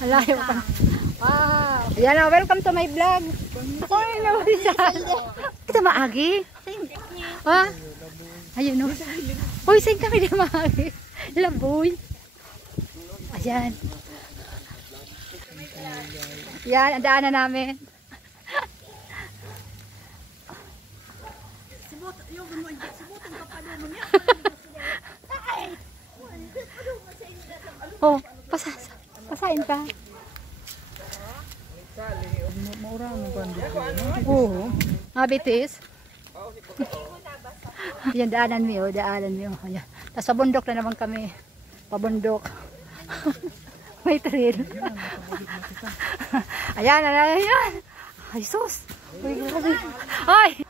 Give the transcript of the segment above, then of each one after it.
Alayo pa. Wow. Ayan na, welcome to my vlog. Ay, naman. Ito maagi. Ha? Ayun no. Uy, saan kami di maagi? Laboy. Ayan. Yan, ang daanan namin. Oh, pasain pa. Oo. Mabitis. Yan, daanan mo, daanan mo. Ayan. Tapos pabundok na naman kami. Pabundok. May trail. Ayan, ayan. Ay, sus. Uy, grabe. Ay!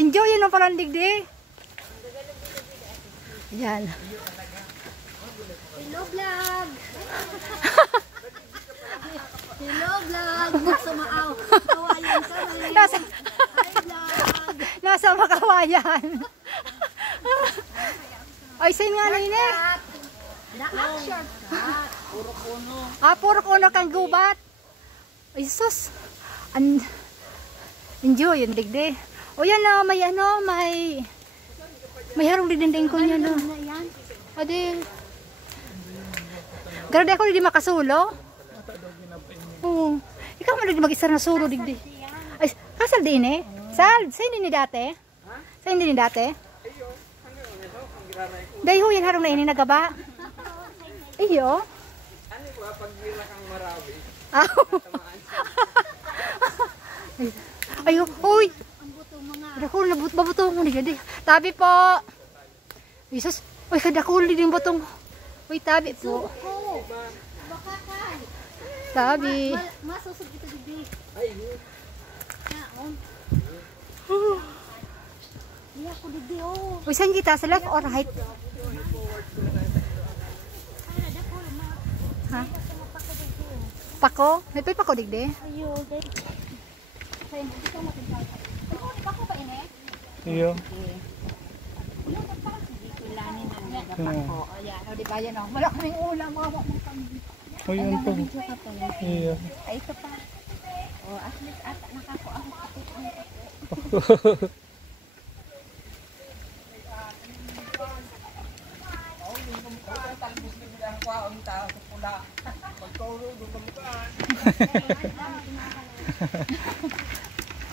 Enjoy yun ang palandig di. Ayan. Hello vlog. Hello vlog. Sumaaw. Kawayan ka na. Nasa makawayan. Ay, sa'yo nga na yun eh. Puro kuno. Puro kuno kang gubat. Ay, sus. Enjoy yung digdi. O yan na, may harong didinding ko niya no. Adi. Garada ako hindi makasulo. Oo. Ikaw man di mag-isa na sulo digdi. Ay, kasal din eh. Sal, sa hindi ni dati? Sa hindi ni dati? Dahil yan harong na ini nagaba. Iyo. Ano ba pag gira kang marawi? Ayo, uy. Kadakul na babutong mo ni tabi po. Jesus, uy kadakul din butong. Uy tabi po. Tabi. Masusog ito didi. Ay. Naon. Iya ko didi oh. Uy saan kita sa left or right? Ha? Pako? Ito pako digdi. Ayo, sayang dito mo tin. Pako ba ini? Iyo. Pako. Ayan, o di ba yan oh. Wala kaming ulam mga kami. O yun po. Iyo. Ay ito pa. O at least ata nakakuha ako.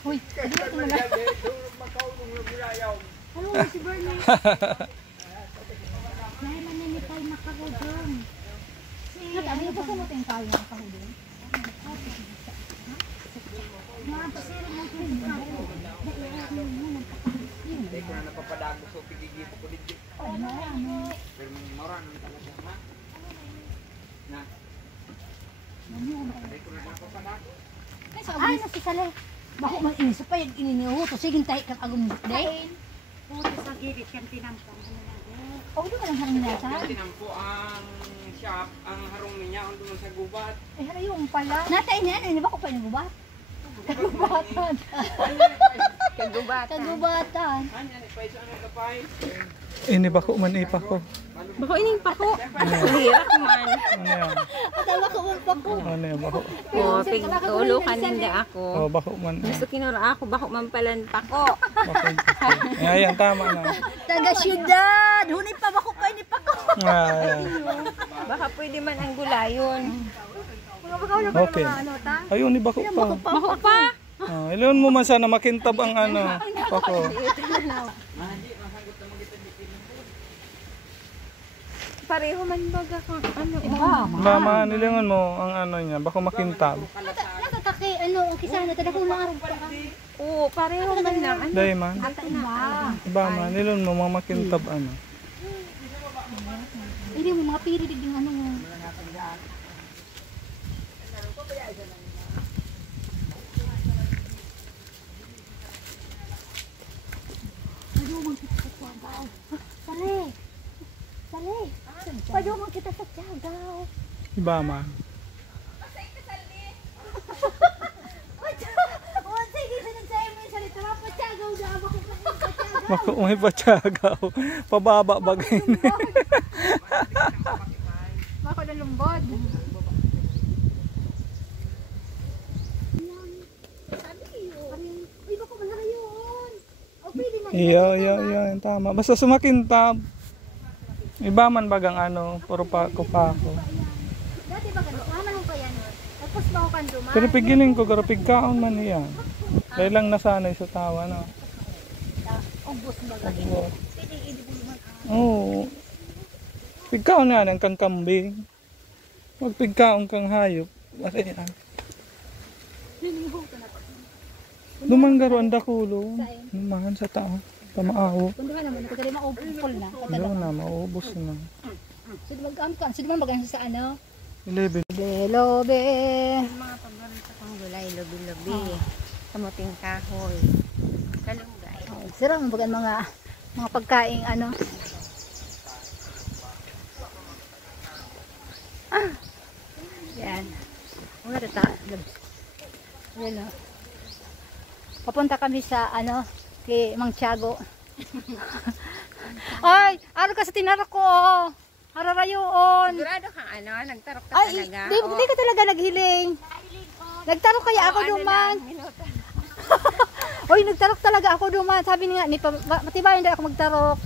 Uy, hello, si Bernie. Nay maninipay makahudong. Ano ba sa mo tayong tayo makahudong? Hindi ko na napapadago so pigigito ko dito. Pero mura nang talaga ha. Na. Hindi ko na napapadago. Ay, nasisali. Bako man iniso pa yung ininiho. To sige tayo kang agumot day. Puto sa gilid kan tinampang. Oh, doon lang harang nasa. Tinampo ang shop, ang harong niya doon sa gubat. Eh, harayong pala. Natay niya, ano ba ko pa yung gubat? Kagubatan. Kagubatan. Ini bako man ipako. Bako ining pako. Hirap man. Ano yan? Atama ko man pako. Ano yan bako? O, pigtulukan hindi ako. O bako man. Gusto kinura ako, bako man palan pako. Ayan, tama na. Taga syudad. Hunay pa bako pa ini pako. Ayan. Baka pwede man ang gulayon. Okay. Ayun, ni bako pa. Bako pa. Ilan mo man sana makintab ang ano. Bako. Pareho man baga kung ano. Mama, nilingon mo ang ano niya. Bako makintab. Natataki, ano, kisana, tada ko lang pa. Oo, pareho man lang. Ano? Dahil man. Iba man, nilon mo mga makintab ano. Hindi mo mga piridig yung ano mo. Sali. Pwede kita sa Tiagaw. Iba man. Sige, sa nagsayo mo yung salita. Tiagaw na ako. Makuuhay pa tiyagaw. Pababa bagay na. Mako na lumbod. Uy, bako man yun. O, pwede na. Iya, tama. Basta sumakintab. Iba man bagang ano, puro pako-pako. Dati ba gano'n? Maman mo pa yan. Tapos ba ako kanduman? Pero pigiling ko, pero pigkaon man iyan. Dahil lang nasanay sa tawa, no? Ubus ba Ubos. Pwede i-ibig Oo. Pigkaon na yan, kang kambing. Huwag pigkaon kang hayop. Mari yan. Lumanggaro ang dakulo. Lumangan sa tao. Pamaawo. Kundi man naman, kung maupol na. Doon na, maubos na. Sige mag-ano sa ano? 11. Lobe. Mga paborito kong gulay, lobi-lobi. Kamuting kahoy. Kalunggay. Sira mo bagan mga pagkaing ano. Yan. Wala ta. Yan o. Papunta kami sa ano, kay Mang Tiago. Ay, ano ka sa tinarok ko? Hararayoon. Sigurado kang ano, nagtarok ka Ay, talaga. di ka talaga naghiling. Nagtarok kaya ako duman. Oy, nagtarok talaga ako duman. Sabi nga, matibayan din ako magtarok.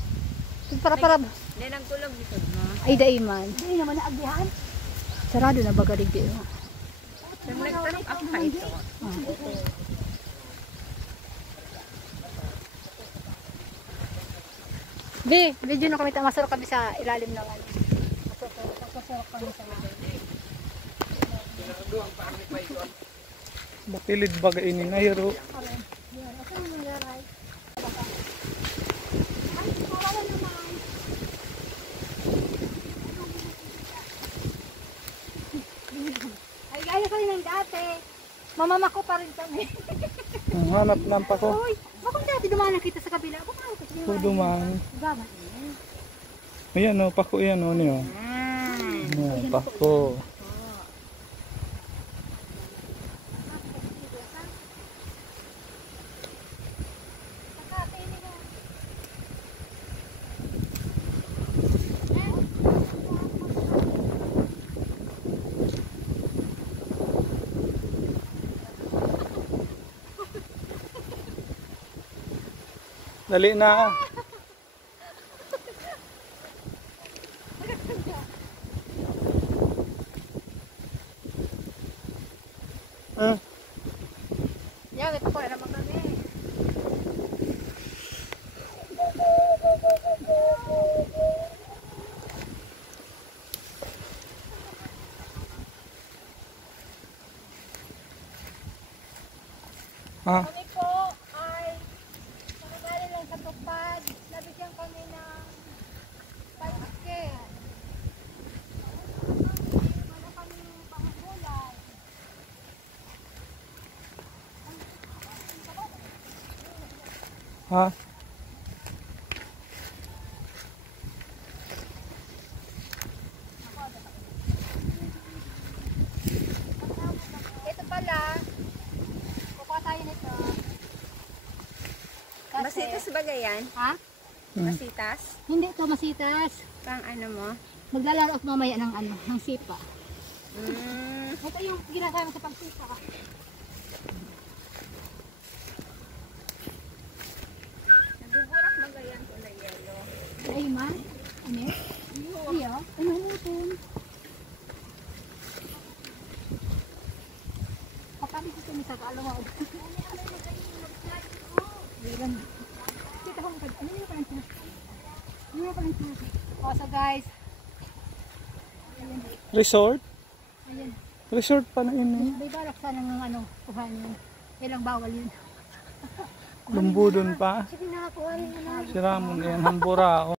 Para. Hindi, nagkulog likod mo. Ay, daiman. Hindi naman naagihan. Sarado na baga rin dito. Nung nagtarok ako pa ito. Video na kami. Masarok kami sa ilalim ng ano. Masarok kami sa Bakilid baga ini na hiro. Ay, gaya ko rin ng dati. Mamama ko pa rin kami. Hanap lang pa ko. Uy, bakit dati dumaan kita sa kabila? Duman. Baba. Ayan o, pako yan o niyo. Pako. Dali na. Yan, ito ko na naman kami. Ha? Kami po ay nakagaling lang sa tupad. Nabigyan kami ng palike. Wala kami pangulay. Ha? Ito pala, kukuha tayo nito. Kasi, Masitas ba yan? ha? Masitas? Hindi ito masitas. Pang ano mo? Maglalaro ako mamaya ng ano, ng sipa. Mm. Ito yung ginagamit sa pagsipa. Nagugurak ba yan kulay yellow? Ay, man? Ano? Iyo? Ano ito? Kapag ito sa kaalawag. Bilang. Kita ko magkad. Ano yung palang siya? Ano yung palang siya? O, so guys. Ayan. Resort? Ayan. Resort pa na yun eh. May balak sana ng ano, kuhanin. Kailang bawal yun. Lumbudon pa. Sige na, kuhanin na. Si Ramon yan, hambura ako.